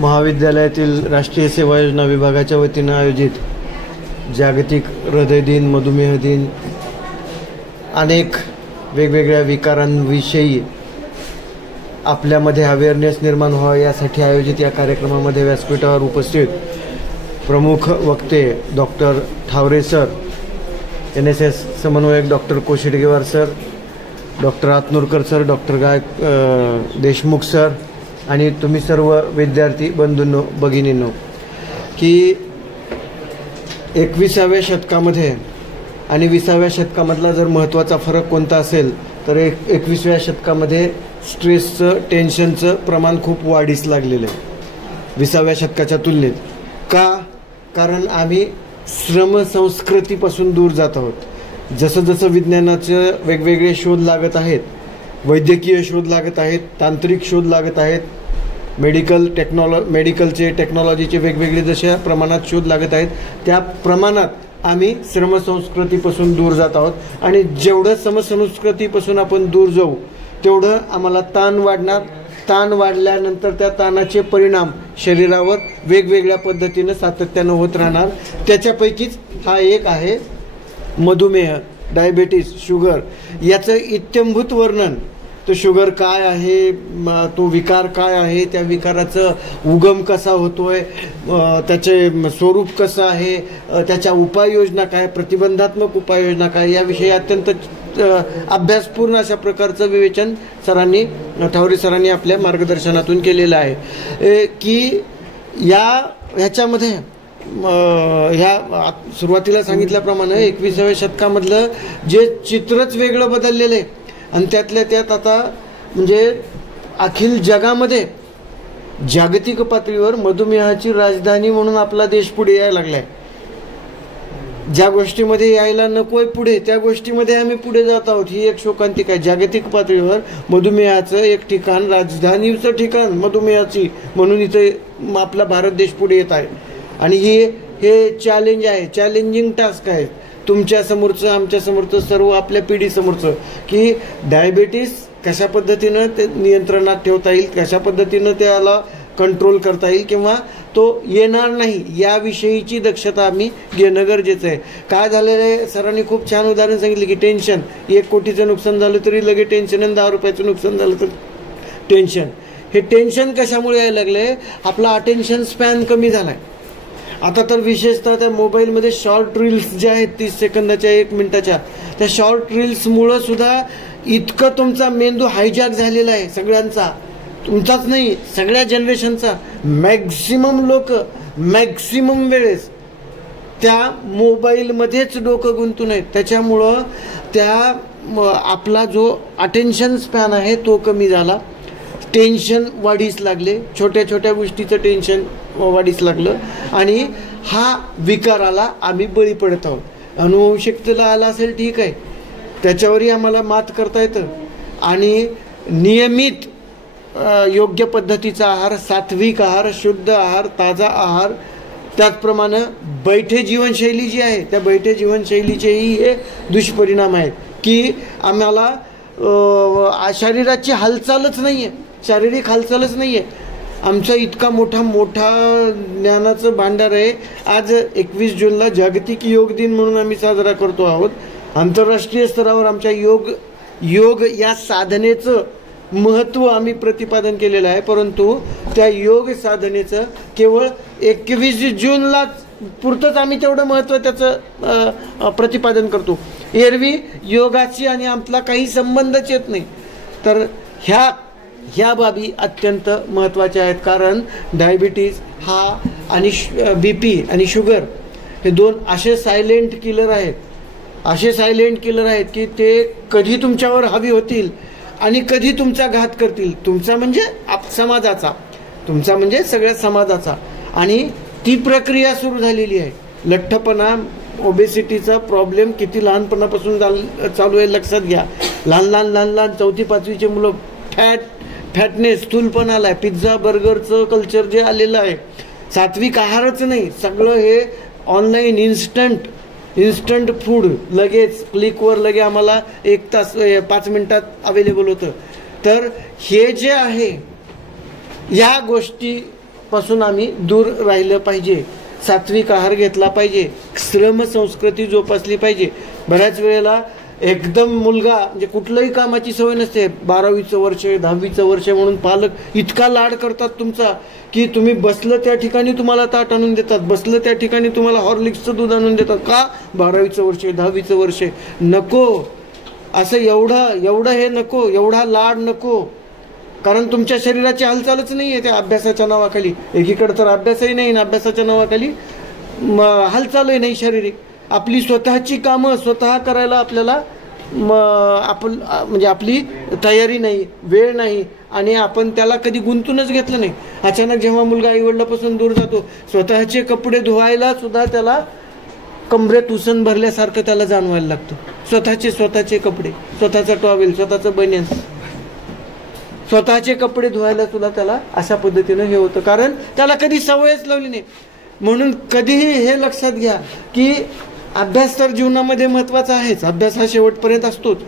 महाविद्यालयातील राष्ट्रीय सेवा योजना विभागाच्या वतीनं आयोजित जागतिक हृदय दिन, मधुमेह दिन, अनेक वेगवेगळ्या विकारांविषयी आपल्यामध्ये अवेअरनेस निर्माण व्हावा यासाठी आयोजित या कार्यक्रमामध्ये व्यासपीठावर उपस्थित प्रमुख वक्ते डॉक्टर ठावरे सर, NSS समन्वयक doctor Koshidgewar sir, doctor Atnurkar sir, doctor Deshmukh sir आणि तुम्ही सर्व विद्यार्थी बंधूंनो, भगिनींनो, की 21व्या शतकामध्ये आणि 20व्या शतकामधला जर महत्त्वाचा फरक कोणता असेल तर 21व्या शतकामध्ये स्ट्रेसचं, टेन्शनचं प्रमाण खूप वाढीस लागलेलं आहे 20व्या शतकाच्या तुलनेत. का? कारण आम्ही श्रमसंस्कृतीपासून दूर जात आहोत. जसं जसं विज्ञानाचे वेगवेगळे शोध लागत आहेत, वैद्यकीय शोध लागत आहेत, तांत्रिक शोध लागत आहेत, मेडिकलचे टेक्नॉलॉजीचे वेगवेगळे जशा प्रमाणात शोध लागत आहेत त्या प्रमाणात आम्ही श्रमसंस्कृतीपासून दूर जात आहोत. आणि जेवढं श्रमसंस्कृतीपासून आपण दूर जाऊ तेवढं आम्हाला ताण वाढणार. ताण वाढल्यानंतर त्या ताणाचे परिणाम शरीरावर वेगवेगळ्या पद्धतीनं सातत्यानं होत राहणार. त्याच्यापैकीच हा एक आहे मधुमेह, डायबेटीस, शुगर. याचं इत्थंभूत वर्णन, तो शुगर काय आहे, तो विकार काय आहे, त्या विकाराचं उगम कसा होतोय, त्याचे स्वरूप कसं आहे, त्याच्या उपाययोजना काय, प्रतिबंधात्मक उपाययोजना काय, याविषयी अत्यंत अभ्यासपूर्ण अशा प्रकारचं विवेचन ठावरे सरांनी आपल्या मार्गदर्शनातून केलेलं आहे. की ह्याच्यामध्ये ह्या सुरुवातीला सांगितल्याप्रमाणे 21व्या शतकामधलं जे चित्रच वेगळं बदललेलं आहे आणि त्यातल्या त्यात आता म्हणजे अखिल जगामध्ये जागतिक पातळीवर मधुमेहाची राजधानी म्हणून आपला देश पुढे यायला लागलाय. ज्या गोष्टीमध्ये यायला नकोय पुढे त्या गोष्टीमध्ये आम्ही पुढे जात आहोत. ही एक शोकांतिका आहे. जागतिक पातळीवर मधुमेहाचं एक ठिकाण, राजधानीचं ठिकाण मधुमेहाची म्हणून इथे आपला भारत देश पुढे येत आहे. आणि हे चॅलेंज आहे, चॅलेंजिंग टास्क आहे तुमच्या समोरचं, आमच्या समोरचं, सर्व आपल्या पिढीसमोरचं, की डायबिटीस कशा पद्धतीनं ते नियंत्रणात ठेवता येईल, कशा पद्धतीनं त्याला कंट्रोल करता येईल किंवा तो येणार नाही याविषयीची दक्षता आम्ही घेणं गरजेचं आहे. काय झालेलं आहे, सरांनी खूप छान उदाहरण सांगितलं की टेन्शन, 1 कोटीचं नुकसान झालं तरी लगे टेन्शन, आणि 10 रुपयाचं नुकसान झालं तर टेन्शन. हे टेन्शन कशामुळे यायला लागलंय? आपला अटेन्शन स्पॅन कमी झालाय. आता तर विशेषतः त्या मोबाईलमध्ये शॉर्ट रील्स ज्या आहेत 30 सेकंदाच्या, 1 मिनिटाच्या, त्या शॉर्ट रील्समुळं सुद्धा इतकं तुमचा मेंदू हायजॅक झालेला आहे सगळ्यांचा, तुमचाच नाही सगळ्या जनरेशनचा. मॅक्सिमम लोक मॅक्सिमम वेळेस त्या मोबाईलमध्येच डोकं गुंतून आहेत. त्याच्यामुळं आपला जो अटेन्शन स्पॅन आहे तो कमी झाला. टेन्शन वाढीस लागले, छोट्या छोट्या गोष्टीचं टेन्शन वाढीस लागलं आणि हा विकाराला आम्ही बळी पडत आहोत. अनुवंशिकतेला आला असेल ठीक आहे, त्याच्यावरही आम्हाला मात करता येतं. आणि नियमित योग्य पद्धतीचा आहार, सात्विक आहार, शुद्ध आहार, ताजा आहार, त्याचप्रमाणे बैठे जीवनशैली जी आहे त्या बैठे जीवनशैलीचेही हे दुष्परिणाम आहेत की आम्हाला शरीराची हालचालच नाही आहे, शारीरिक हालचालच नाही आहे. आमचा इतका मोठा ज्ञानाचं भांडार आहे. आज 21 जूनला जागतिक योग दिन म्हणून आम्ही साजरा करतो आहोत. आंतरराष्ट्रीय स्तरावर आमच्या योग या साधनेचं महत्त्व आम्ही प्रतिपादन केलेलं आहे. परंतु त्या योग साधनेचं केवळ 21 जूनला पुरतंच आम्ही तेवढं महत्त्व त्याचं प्रतिपादन करतो. एरवी योगाची आणि आमचा काही संबंधच येत नाही. तर ह्या बाबी अत्यंत महत्त्वाच्या आहेत. कारण डायबिटीज हा आणि BP आणि शुगर हे 2 असे सायलेंट किलर आहेत की ते कधी तुमच्यावर हवी होतील आणि कधी तुमचा घात करतील. तुमचा म्हणजे समाजाचा, तुमचा म्हणजे सगळ्या समाजाचा. आणि ती प्रक्रिया सुरू झालेली आहे. लठ्ठपणा, ओबेसिटीचा प्रॉब्लेम किती लहानपणापासून चालू आहे लक्षात घ्या. लहान 4वी-5वीचे मुलं फॅटनेस, स्थूलपणा आलाय. पिझ्झा बर्गरचं कल्चर जे आलेलं आहे, सात्विक आहारच नाही, सगळं हे ऑनलाईन इन्स्टंट फूड, लगेच क्लिकवर लगे आम्हाला 1 तास 5 मिनिटात अवेलेबल होतं. तर हे जे आहे या गोष्टी पासून आम्ही दूर राहिलं पाहिजे, सात्विक आहार घेतला पाहिजे, श्रमसंस्कृती जोपासली पाहिजे. बऱ्याच वेळेला एकदम मुलगा म्हणजे कुठलंही कामाची सवय नसते, 12वीचं वर्ष 10वीचं वर्ष म्हणून पालक इतका लाड करतात तुमचा की तुम्ही बसलं त्या ठिकाणी तुम्हाला ताट आणून देतात, बसलं त्या ठिकाणी तुम्हाला हॉर्लिक्सचं दूध आणून देतात. का? 12वीचं वर्ष 10वीचं वर्ष. नको असं एवढं हे नको, एवढा लाड नको. कारण तुमच्या शरीराची हालचालच नाही आहे त्या अभ्यासाच्या नावाखाली. एकीकडे तर अभ्यासही नाही ना अभ्यासाच्या नावाखाली हालचालही नाही शारीरिक. आपली स्वतःची कामं स्वतः करायला आपल्याला म्हणजे आपली तयारी नाही, वेळ नाही आणि आपण त्याला कधी गुंतूनच घेतलं नाही. अचानक जेव्हा मुलगा आईवडिलापासून दूर जातो, स्वतःचे कपडे धुवायला सुद्धा त्याला कमरेत उसन भरल्यासारखं त्याला जाणवायला लागतं. स्वतःचे कपडे, स्वतःचा टॉवेल, स्वतःचं बनियन, स्वतःचे कपडे धुवायला सुद्धा त्याला अशा पद्धतीनं हे होतं, कारण त्याला कधी सवयच लावली नाही. म्हणून कधीही हे लक्षात घ्या की अभ्यास तर जीवनामध्ये महत्त्वाचा आहेच, अभ्यास हा शेवटपर्यंत असतोच,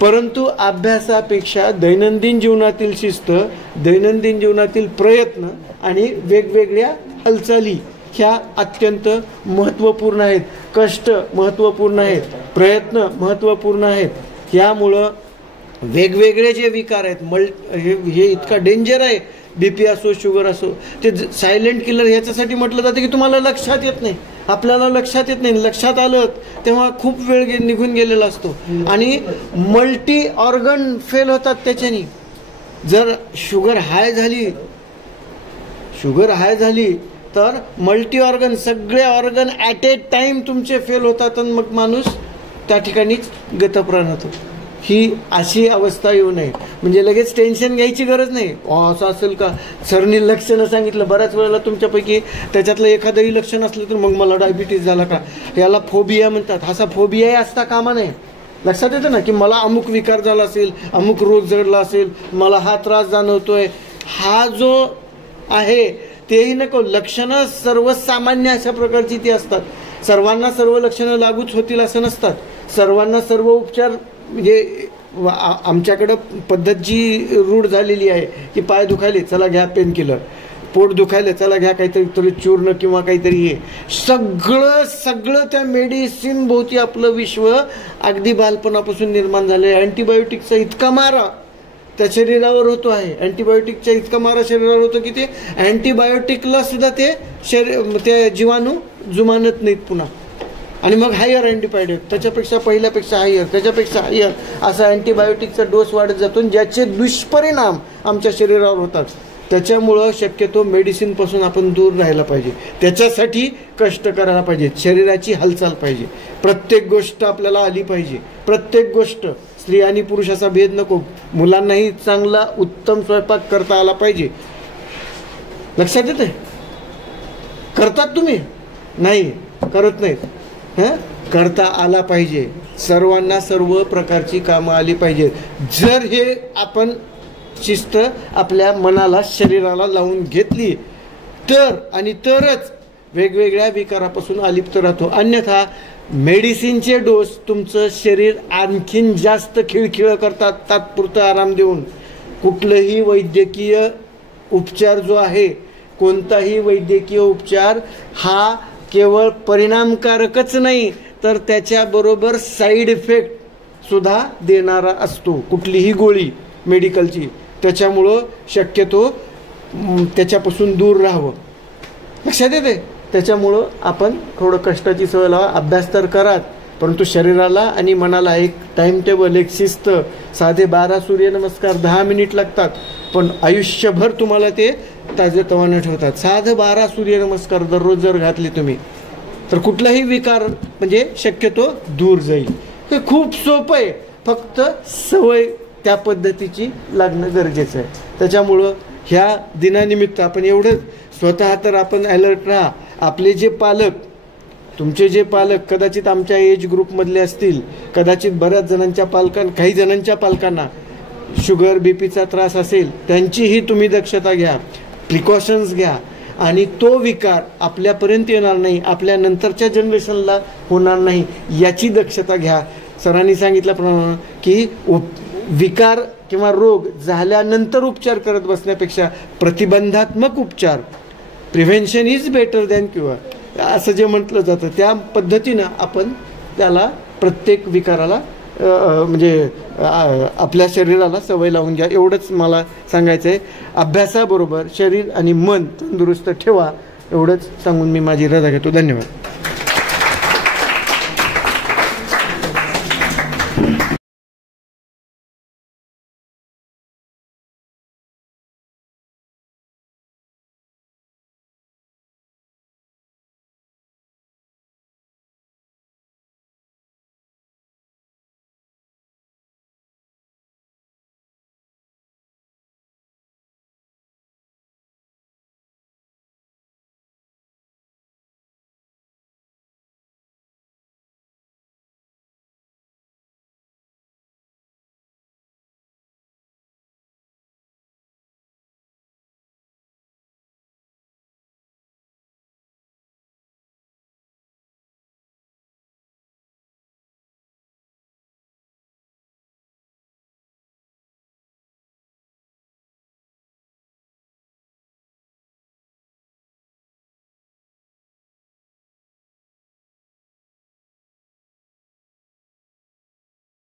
परंतु अभ्यासापेक्षा दैनंदिन जीवनातील शिस्त, दैनंदिन जीवनातील प्रयत्न आणि वेगवेगळ्या हालचाली ह्या अत्यंत महत्त्वपूर्ण आहेत. कष्ट महत्त्वपूर्ण आहेत, प्रयत्न महत्त्वपूर्ण आहेत. ह्यामुळं वेगवेगळे जे विकार आहेत हे इतका डेंजर आहे. BP असो, शुगर असो, ते सायलेंट किलर ह्याच्यासाठी म्हटलं जातं की तुम्हाला लक्षात येत नाही, आपल्याला लक्षात येत नाही. लक्षात आलं तेव्हा खूप वेळ निघून गेलेला असतो आणि मल्टी ऑर्गन फेल होतात त्याच्यानी. जर शुगर हाय झाली तर मल्टी ऑर्गन, सगळे ऑर्गन ॲट ए टाइम तुमचे फेल होतात आणि मग माणूस त्या ठिकाणीच गतप्राण होतो. ही अशी अवस्था येऊ नये. म्हणजे लगेच टेन्शन घ्यायची गरज नाही. असं असेल का, सरनी लक्षणं सांगितलं, बऱ्याच वेळेला तुमच्यापैकी त्याच्यातलं एखादंही लक्षण असलं तर मग मला डायबिटीस झाला का, याला फोबिया म्हणतात. असा फोबियाही असता कामा नये. लक्षात येतं ना की मला अमुक विकार झाला असेल, अमुक रोग जडला असेल, मला हा त्रास जाणवतोय, हा जो आहे तेही नको. लक्षणं सर्वसामान्य अशा प्रकारची ती असतात. सर्वांना सर्व लक्षणं लागूच होतील असं नसतात. सर्वांना सर्व उपचार म्हणजे आमच्याकडं पद्धत जी रूढ झालेली आहे की पाय दुखायले चला घ्या पेन किलर, पोट दुखायले चला घ्या काहीतरी चूर्ण किंवा काहीतरी हे, सगळं त्या मेडिसिन भोवती आपलं विश्व अगदी बालपणापासून निर्माण झालं आहे. अँटीबायोटिकचा इतका मारा त्या शरीरावर होतो आहे, अँटीबायोटिकचा इतका मारा शरीरावर होतो की ते अँटीबायोटिकला सुद्धा ते जीवाणू जुमानत नाहीत पुन्हा. आणि मग हायर अँटीबायोटिक, त्याच्यापेक्षा पहिल्यापेक्षा हायर, त्याच्यापेक्षा हायर, असा अँटीबायोटिकचा डोस वाढत जातो ज्याचे दुष्परिणाम आमच्या शरीरावर होतात. त्याच्यामुळं शक्यतो मेडिसिनपासून आपण दूर राहायला पाहिजे. त्याच्यासाठी कष्ट करायला पाहिजे, शरीराची हालचाल पाहिजे, प्रत्येक गोष्ट आपल्याला आली पाहिजे. प्रत्येक गोष्ट, स्त्री आणि पुरुष असा भेद नको. मुलांनाही चांगला उत्तम स्वयंपाक करता आला पाहिजे. लक्षात येते? करतात तुम्ही? नाही करत नाहीत. करता आला पाहिजे. सर्वांना सर्व प्रकारची कामं आली पाहिजेत. जर हे आपण शिस्त आपल्या मनाला शरीराला लावून घेतली तरच वेगवेगळ्या विकारापासून अलिप्त राहतो. अन्यथा मेडिसिनचे डोस तुमचं शरीर आणखीन जास्त खिळखिळ करतात, तात्पुरता आराम देऊन. कुठलंही वैद्यकीय उपचार जो आहे, कोणताही वैद्यकीय उपचार हा केवळ परिणामकारकच नाही तर त्याच्याबरोबर साईड इफेक्ट सुद्धा देणारा असतो कुठलीही गोळी मेडिकलची. त्याच्यामुळं शक्यतो त्याच्यापासून दूर राहावं. लक्षात येते? त्याच्यामुळं आपण थोडं कष्टाची सवय लावा. अभ्यास तर कराच, परंतु शरीराला आणि मनाला एक टाइम टेबल, एक शिस्त. साधे 12 सूर्यनमस्कार 10 मिनिट लागतात, पण आयुष्यभर तुम्हाला ते ताजेतवाने ठेवतात. साधं 12 सूर्यनमस्कार दररोज जर घातले तुम्ही तर कुठलाही विकार म्हणजे शक्यतो दूर जाईल. हे खूप सोपं आहे, फक्त सवय त्या पद्धतीची लागणं गरजेचं आहे. त्याच्यामुळं ह्या दिनानिमित्त आपण एवढंच, स्वतः तर आपण अलर्ट राहा. आपले जे पालक, तुमचे जे पालक कदाचित आमच्या एज ग्रुपमधले असतील, कदाचित बऱ्याच जणांच्या काही जणांच्या पालकांना शुगर बीपीचा त्रास असेल, त्यांचीही तुम्ही दक्षता घ्या, प्रिकॉशन्स घ्या आणि तो विकार आपल्यापर्यंत येणार नाही, आपल्या नंतरच्या जनरेशनला होणार नाही याची दक्षता घ्या. सरांनी सांगितल्याप्रमाणे की विकार किंवा रोग झाल्यानंतर उपचार करत बसण्यापेक्षा प्रतिबंधात्मक उपचार prevention is better than cure असं जे म्हटलं जातं त्या पद्धतीनं आपण त्याला प्रत्येक विकाराला म्हणजे आपल्या शरीराला सवय लावून घ्या एवढंच मला सांगायचं आहे. अभ्यासाबरोबर शरीर आणि मन तंदुरुस्त ठेवा एवढंच सांगून मी माझी रजा घेतो. धन्यवाद.